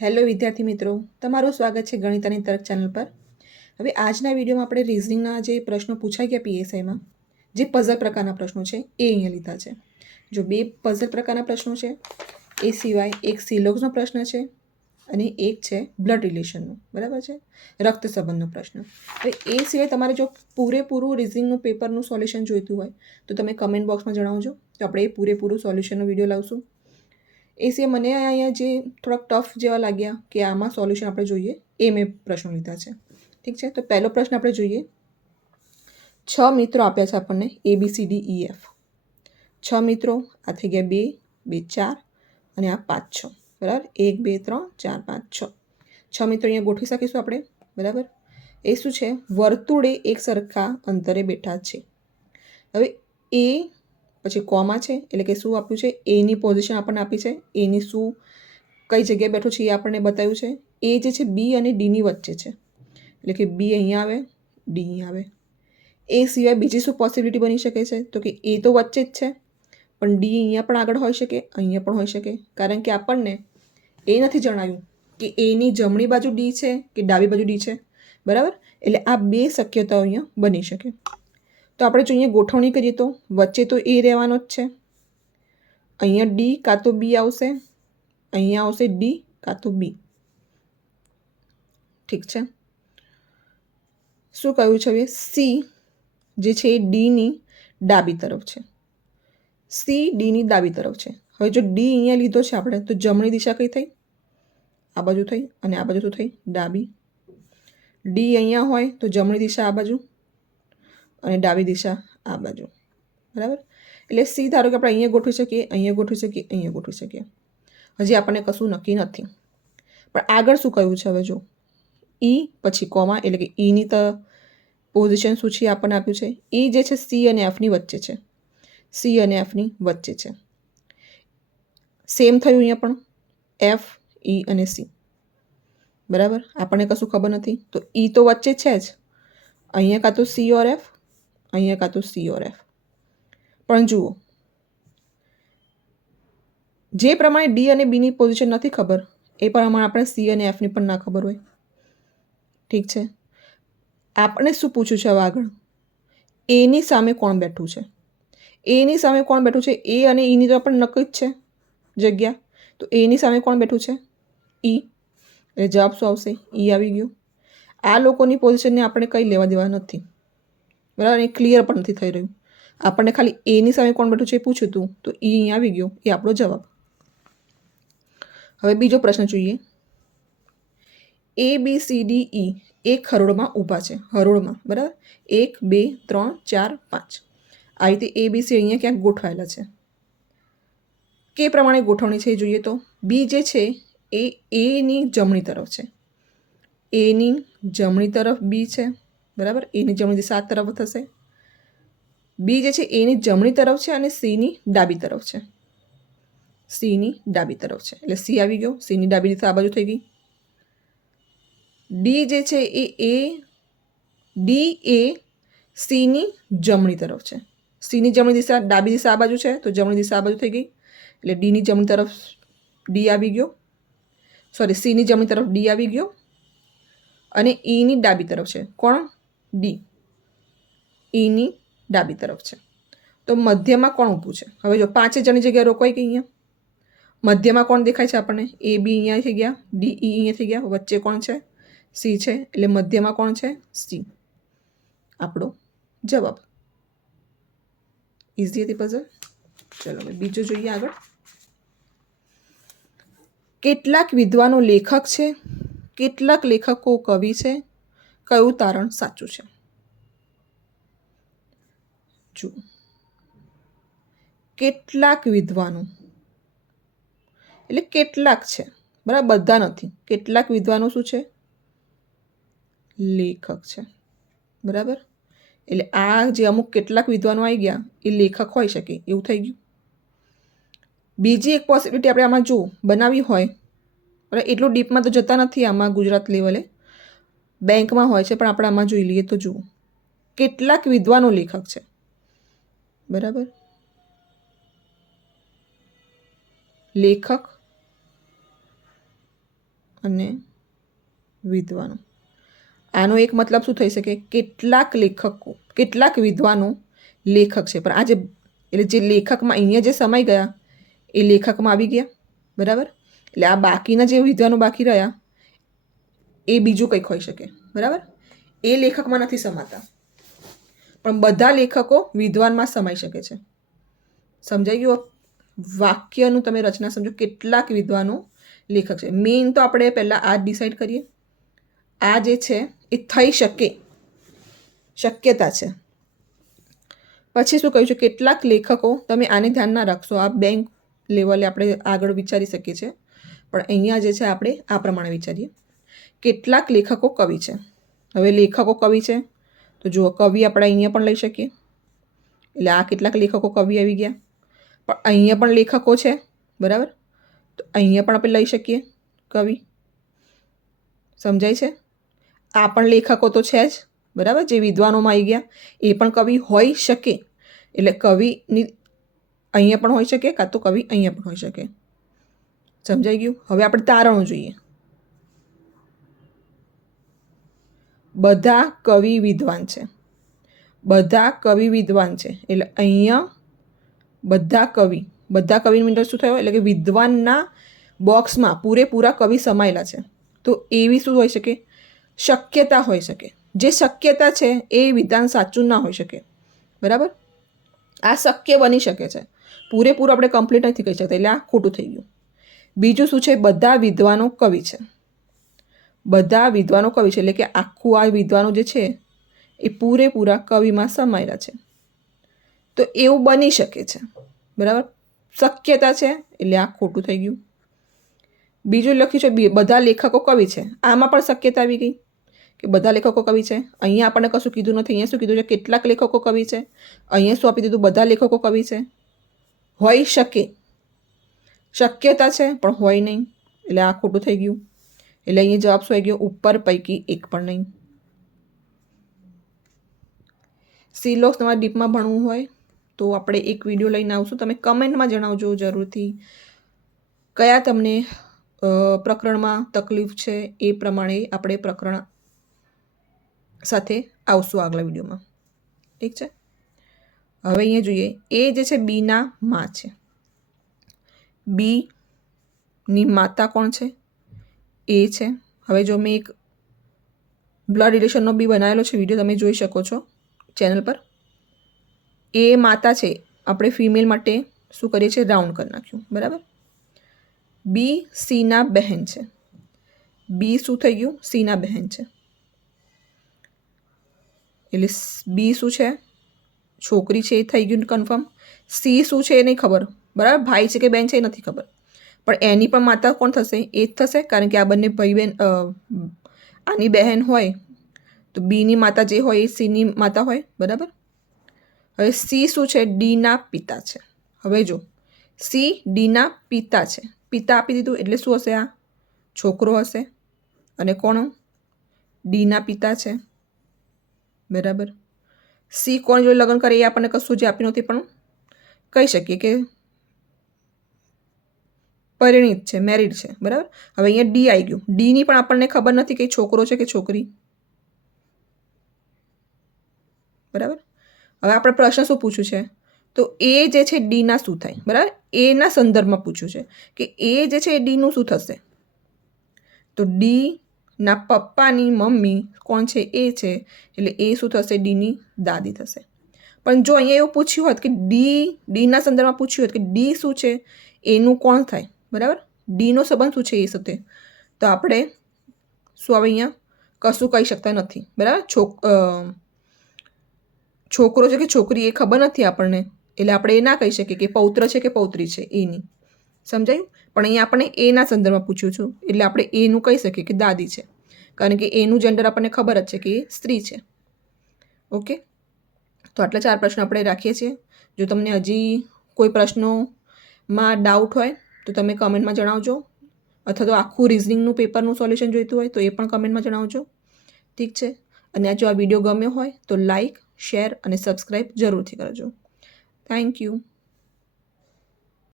Hello વિદ્યાર્થી મિત્રો, તમારું સ્વાગત છે ગણિત તરફ ચેનલ પર. હવે આજના વિડીયોમાં આપણે રિઝનિંગના જે પ્રશ્નો પૂછાઈ ગયા પીએસઆઈમાં જે પઝલ પ્રકારના પ્રશ્નો છે, એ અહીંયા લીધા છે. જો બે પઝલ પ્રકારના પ્રશ્નો છે, એ સિવાય એક સિલોગ્સનો પ્રશ્ન છે અને એક છે બ્લડ રિલેશનનો બરાબર છે? રક્ત સંબંધનો પ્રશ્ન. હવે એ સિવાય તમારે જો પૂરેપૂરું રિઝનિંગનું પેપરનું સોલ્યુશન જોઈતું હોય, તો તમે કમેન્ટ બોક્સમાં જણાવજો. તો આપણે એ પૂરેપૂરું સોલ્યુશનનો વીડિયો લાવશું. એ સિવાય મને અહીંયા જે થોડાક ટફ જેવા લાગ્યા કે આમાં સોલ્યુશન આપણે જોઈએ, એ મેં પ્રશ્નો લીધા છે. ઠીક છે? તો પહેલો પ્રશ્ન આપણે જોઈએ. છ મિત્રો આપ્યા છે આપણને A B C D E F છ મિત્રો, આ થઈ ગયા બે બે, ચાર અને આ પાંચ, છ. બરાબર? એક, બે, ત્રણ, ચાર, પાંચ, છ. છ મિત્રો અહીંયા ગોઠવી શકીશું આપણે? બરાબર? એ શું છે? વર્તુળે એક સરખા અંતરે બેઠા છે. હવે એ પછી કોમા છે? એટલે કે શું આપ્યું છે? એની પોઝિશન આપણને આપી છે. એની શું, કઈ જગ્યાએ બેઠું છે એ આપણને બતાવ્યું છે. એ જે છે બી અને ડીની વચ્ચે છે. એટલે કે બી અહીંયા આવે, ડી અહીં આવે. એ સિવાય બીજી શું પોસિબિલિટી બની શકે છે? તો કે એ તો વચ્ચે જ છે, પણ ડી અહીંયા પણ આગળ હોઈ શકે, અહીંયા પણ હોઈ શકે. કારણ કે આપણને એ નથી જણાયું કે એની જમણી બાજુ ડી છે કે ડાબી બાજુ ડી છે. બરાબર? એટલે આ બે શક્યતાઓ અહીંયા બની શકે. તો આપણે જો અહીંયા ગોઠવણી કરીએ તો વચ્ચે તો એ રહેવાનો જ છે. અહીંયા ડી કાં તો બી આવશે, અહીંયા આવશે ડી કાં તો બી. ઠીક છે? શું કહ્યું છે હવે? સી જે છે એ ડીની ડાબી તરફ છે. સી ડીની ડાબી તરફ છે. હવે જો ડી અહીંયા લીધો છે આપણે, તો જમણી દિશા કઈ થઈ? આ બાજુ થઈ અને આ બાજુ શું થઈ ડાબી. ડી અહીંયા હોય તો જમણી દિશા આ બાજુ. અને ડાબી દિશા આ બાજુ. બરાબર? એટલે સી ધારો કે આપણે અહીંયા ગોઠવી શકીએ, અહીંયા ગોઠવી શકીએ, અહીંયા ગોઠવી શકીએ. હજી આપણને કશું નક્કી નથી. પણ આગળ શું કહ્યું છે હવે જો? ઈ પછી કોમા એટલે કે ઈની તો પોઝિશન શું છે આપણને આપ્યું છે? ઈ જે છે સી અને એફની વચ્ચે છે. સી અને એફની વચ્ચે છે. સેમ થયું અહીંયા પણ. એફ ઈ અને સી બરાબર? આપણને કશું ખબર નથી. તો ઈ તો વચ્ચે છે જ. અહીંયા કાં તો સી ઓર એફ અહીંયા કાં તો સી ઓર એફ પણ જુઓ, જે પ્રમાણે ડી અને બીની પોઝિશન નથી ખબર, એ પ્રમાણે આપણે સી અને એફની પણ ના ખબર હોય. ઠીક છે? આપણે શું પૂછ્યું છે હવે આગળ? એની સામે કોણ બેઠું છે? એની સામે કોણ બેઠું છે? એ અને ઈની તો પણ નક્કી જ છે જગ્યા. તો એની સામે કોણ બેઠું છે? ઈ એટલે જવાબ શું આવશે? ઈ આવી ગયું. આ લોકોની પોઝિશનને આપણે કંઈ લેવા દેવા નથી. બરાબર? એ ક્લિયર પણ નથી થઈ રહ્યું. આપણને ખાલી એની સામે કોણ બેઠું છે એ પૂછ્યું હતું તો એ અહીંયા આવી ગયો. એ આપણો જવાબ. હવે બીજો પ્રશ્ન જોઈએ. એ બી સી ડી ઈ એક હરોળમાં ઊભા છે. હરોળમાં. બરાબર? એક, બે, ત્રણ, ચાર, પાંચ. આ રીતે એ બી સી અહીંયા ક્યાંક ગોઠવાયેલા છે. કે પ્રમાણે ગોઠવણી છે એ જોઈએ તો? બી જે છે એ એની જમણી તરફ છે. એની જમણી તરફ બી છે. બરાબર? એની જમણી દિશા આ તરફ થશે. બી જે છે, એની જમણી તરફ છે અને સીની ડાબી તરફ છે. સીની ડાબી તરફ છે. એટલે સી આવી ગયો. સીની ડાબી દિશા આ બાજુ થઈ ગઈ. ડી જે છે, એ એ, ડી એ સીની જમણી તરફ છે. સીની જમણી દિશા ડાબી દિશા આ બાજુ છે, તો જમણી દિશા આ બાજુ થઈ ગઈ. એટલે ડીની જમણી તરફ ડી આવી ગયો. સોરી, સીની જમણી તરફ ડી આવી ગયો. અને ઈની ડાબી તરફ છે. કોણ? ડી. ઈની ડાબી તરફ છે. તો મધ્યમાં કોણ ઊભું છે? હવે જો પાંચે જણની જગ્યાએ રોકાઈ ગઈ અહીંયા. મધ્યમાં કોણ દેખાય છે આપણને? એ, બી અહીંયા થઈ ગયા. ડી, ઈ અહીંયા થઈ ગયા. વચ્ચે કોણ છે? સી છે. એટલે મધ્યમાં કોણ છે? સી. આપણો જવાબ. ઇઝી હતી પઝલ ચલો હવે બીજું જોઈએ આગળ. કેટલાક વિદ્વાનો લેખક છે. કેટલાક લેખકો કવિ છે. કયું તારણ સાચું છે? જુઓ. કેટલાક વિદ્વાનો, એટલે કેટલાક છે, બરાબર, બધા નથી. કેટલાક વિદ્વાનો શું છે? લેખક છે, બરાબર? એટલે આ જે અમુક કેટલાક વિદ્વાનો આવી ગયા, એ લેખક હોઈ શકે, એવું થઈ ગયું. બીજી એક પોસિબિલિટી આપણે આમાં જો બનાવી હોય, બરાબર? એટલું ડીપમાં તો જતા નથી આમાં ગુજરાત લેવલે બેંકમાં હોય છે, પણ આપણે આમાં જોઈ લઈએ તો જુઓ. કેટલાક વિદ્વાનો લેખક છે. બરાબર? લેખક અને વિદ્વાનો. આનો એક મતલબ શું થઈ શકે? કેટલાક લેખકો, કેટલાક વિદ્વાનો લેખક છે. પણ આ જે, એટલે જે લેખકમાં અહીંયા જે સમય ગયા, એ લેખકમાં આવી ગયા. બરાબર? એટલે આ બાકીના જે વિદ્વાનો બાકી રહ્યા એ બીજું કંઈક હોઈ શકે. બરાબર? એ લેખકમાં નથી સમાતા. પણ બધા લેખકો વિદ્વાનમાં સમાઈ શકે છે. સમજાઈ ગયું? વાક્યનું તમે રચના સમજો, કેટલાક વિદ્વાનો લેખક છે. મેઇન તો આપણે પહેલાં આ ડિસાઈડ કરીએ. આ જે છે, એ થઈ શકે. શક્યતા છે. પછી શું કહ્યું છે? કેટલાક લેખકો તમે આને ધ્યાનમાં રાખશો. આ બેંક લેવલે આપણે આગળ વિચારી શકીએ છીએ. પણ અહીંયા જે છે, આપણે આ પ્રમાણે વિચારીએ. કેટલાક લેખકો કવિ છે. હવે લેખકો કવિ છે. તો જુઓ, કવિ આપણે અહીંયા પણ લઈ શકીએ. એટલે આ કેટલાક લેખકો કવિ આવી ગયા. પણ અહીંયા પણ લેખકો છે, બરાબર? તો અહીંયા પણ આપણે લઈ શકીએ કવિ. સમજાય છે? આ પણ લેખકો તો છે જ, બરાબર? જે વિદ્વાનોમાં આવી ગયા, એ પણ કવિ હોઈ શકે. એટલે કવિની અહીંયા પણ હોઈ શકે, કાં તો કવિ અહીંયા પણ હોઈ શકે. સમજાઈ ગયું? હવે આપણે તારણો જોઈએ. બધા કવિ વિદ્વાન છે. બધા કવિ વિદ્વાન છે. એટલે અહીંયા બધા કવિ બધા કવિ મીટર શું થયો? એટલે કે વિદ્વાનના બોક્સમાં પૂરેપૂરા કવિ સમાયેલા છે. તો એવી શું હોઈ શકે? શક્યતા હોઈ શકે. જે શક્યતા છે એ વિધાન સાચું ના હોઈ શકે. બરાબર? આ શક્ય બની શકે છે. પૂરેપૂરું આપણે કમ્પ્લીટ નથી કહી શકતા. એટલે આ ખોટું થઈ ગયું. બીજું શું છે? બધા વિદ્વાનો કવિ છે. બધા વિદ્વાનો કવિ છે. એટલે કે આખું આ વિદ્વાનો જે છે, એ પૂરેપૂરા કવિમાં સમાયેલા છે. તો એવું બની શકે છે. બરાબર? શક્યતા છે, એટલે આ ખોટું થઈ ગયું. બીજું લખ્યું છે બધા લેખકો કવિ છે. આમાં પણ શક્યતા આવી ગઈ કે બધા લેખકો કવિ છે. અહીંયા આપણને કશું કીધું નથી. અહીંયા શું કીધું છે? કેટલાક લેખકો કવિ છે. અહીંયા શું આપી દીધું? બધા લેખકો કવિ છે. હોઈ શકે. શક્યતા છે, પણ હોય નહીં. એટલે આ ખોટું થઈ ગયું. એટલે અહીંયા જવાબ શું આવી ગયો? ઉપર પૈકી એક પણ નહીં. સિલોક્સ તમારે ડીપમાં ભણવું હોય તો આપણે એક વીડિયો લઈને આવશું. તમે કમેન્ટમાં જણાવજો જરૂરથી કયા તમને પ્રકરણમાં તકલીફ છે એ પ્રમાણે આપણે પ્રકરણ સાથે આવશું આગલા વિડીયોમાં. ઠીક છે? હવે અહીંયા જોઈએ. એ જે છે બીના માં છે. બી ની માતા કોણ છે? એ છે. હવે જો મેં એક બ્લડ રિલેશનનો બી બનાવેલો છે, વીડિયો તમે જોઈ શકો છો ચેનલ પર. એ માતા છે, આપણે ફિમેલ માટે શું કરીએ છીએ? રાઉન્ડ કરી નાખ્યું, બરાબર? બી સીના બહેન છે. બી શું થઈ ગયું? સીના બહેન છે. એટલે બી શું છે? છોકરી છે એ થઈ ગયું કન્ફર્મ સી શું છે એ નહીં ખબર, બરાબર? ભાઈ છે કે બહેન છે એ નથી ખબર. પણ એની પણ માતા કોણ થશે? એ જ થશે? કારણ કે આ બંને ભાઈ બહેન આની બહેન હોય, તો બીની માતા જે હોય એ સીની માતા હોય, બરાબર? હવે સી શું છે? ડીના પિતા છે. હવે જો, સી ડીના પિતા છે. પિતા આપી દીધું એટલે શું હશે આ? છોકરો હશે. અને કોણ? ડીના પિતા છે. બરાબર? સી કોણ જોડે લગ્ન કરે એ આપણને કશું જે આપ્યું નથી પણ કહી શકીએ કે પરિણીત છે, મેરિડ છે, બરાબર? હવે અહીંયા ડી આવી ગયું. ડીની પણ આપણને ખબર નથી કે છોકરો છે કે છોકરી. બરાબર? હવે આપણે પ્રશ્ન શું પૂછ્યું છે? તો એ જે છે ડીના શું થાય? બરાબર? એના સંદર્ભમાં પૂછ્યું છે કે એ જે છે એ ડીનું શું થશે? તો ડીના પપ્પાની મમ્મી કોણ છે? એ છે. એટલે એ શું થશે? ડીની દાદી થશે. પણ જો અહીંયા એવું પૂછ્યું હોત કે ડી ડીના સંદર્ભમાં પૂછ્યું હોત કે ડી શું છે? એનું કોણ થાય? બરાબર? ડીનો સંબંધ શું છે એ સાથે? તો આપણે શું આવે અહીંયા? કશું કહી શકતા નથી. બરાબર? છોક છોકરો છે કે છોકરી એ ખબર નથી આપણને. એટલે આપણે એ ના કહી શકીએ કે પૌત્ર છે કે પૌત્રી છે. એની સમજાયું? પણ અહીંયા આપણે એના સંદર્ભમાં પૂછ્યું છું. એટલે આપણે એનું કહી શકીએ કે દાદી છે. કારણ કે એનું જેન્ડર આપણને ખબર જ છે કે એ સ્ત્રી છે. ઓકે? તો આટલા ચાર પ્રશ્નો આપણે રાખીએ છીએ. જો તમને હજી કોઈ પ્રશ્નોમાં ડાઉટ હોય તો તમે કમેન્ટમાં જણાવજો. અથવા તો આખું રિઝનિંગનું પેપરનું સોલ્યુશન જોઈતું હોય તો એ પણ કમેન્ટમાં જણાવજો. ઠીક છે? અને જો આ વીડિયો ગમ્યો હોય તો લાઈક શેર અને સબસ્ક્રાઈબ જરૂરથી કરજો. Thank you